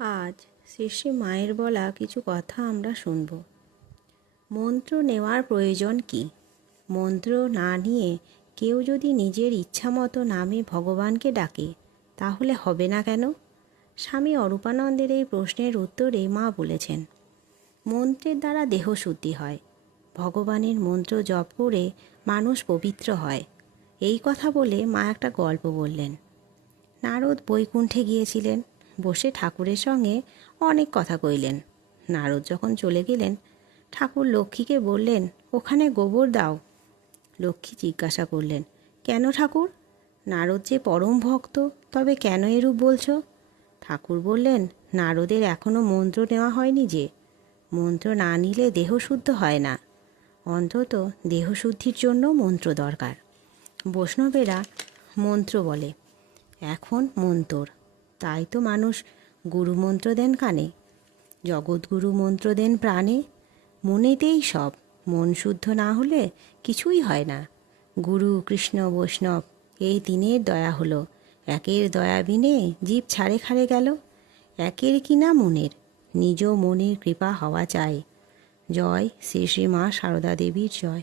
আজ শ্রী শ্রী মায়ের বলা কিছু কথা আমরা শুনব। মন্ত্র নেওয়ার প্রয়োজন কি? মন্ত্র না নিয়ে কেউ যদি নিজের ইচ্ছামতো নামে ভগবানকে ডাকে তাহলে হবে না কেন? স্বামী অরূপানন্দের এই প্রশ্নের উত্তরে মা বলেছেন, মন্ত্রের দ্বারা দেহশুদ্ধি হয়। ভগবানের মন্ত্র জপ করে মানুষ পবিত্র হয়। এই কথা বলে মা একটা গল্প বললেন। নারদ বৈকুণ্ঠে গিয়েছিলেন, বসে ঠাকুরের সঙ্গে অনেক কথা কইলেন। নারদ যখন চলে গেলেন, ঠাকুর লক্ষ্মীকে বললেন, ওখানে গোবর দাও। লক্ষ্মী জিজ্ঞাসা করলেন, কেন ঠাকুর? নারদ যে পরম ভক্ত, তবে কেন এরূপ বলছো? ঠাকুর বললেন, নারদের এখনও মন্ত্র নেওয়া হয়নি যে। মন্ত্র না নিলে দেহ শুদ্ধ হয় না। অন্তত দেহশুদ্ধির জন্য মন্ত্র দরকার। বৈষ্ণবেরা মন্ত্র বলে, এখন মন্তর, তাই তো মানুষ গুরুমন্ত্র দেন কানে, জগৎগুরু মন্ত্র দেন প্রাণে। মনেতেই সব, মন শুদ্ধ না হলে কিছুই হয় না। গুরু কৃষ্ণ বৈষ্ণব এই তিনের দয়া হলো, একের দয়া বিনে জীব ছাড়ে খাড়ে গেল। একের কিনা মনের, নিজ মনের কৃপা হওয়া চাই। জয় শ্রী শ্রী মা সারদা দেবীর জয়।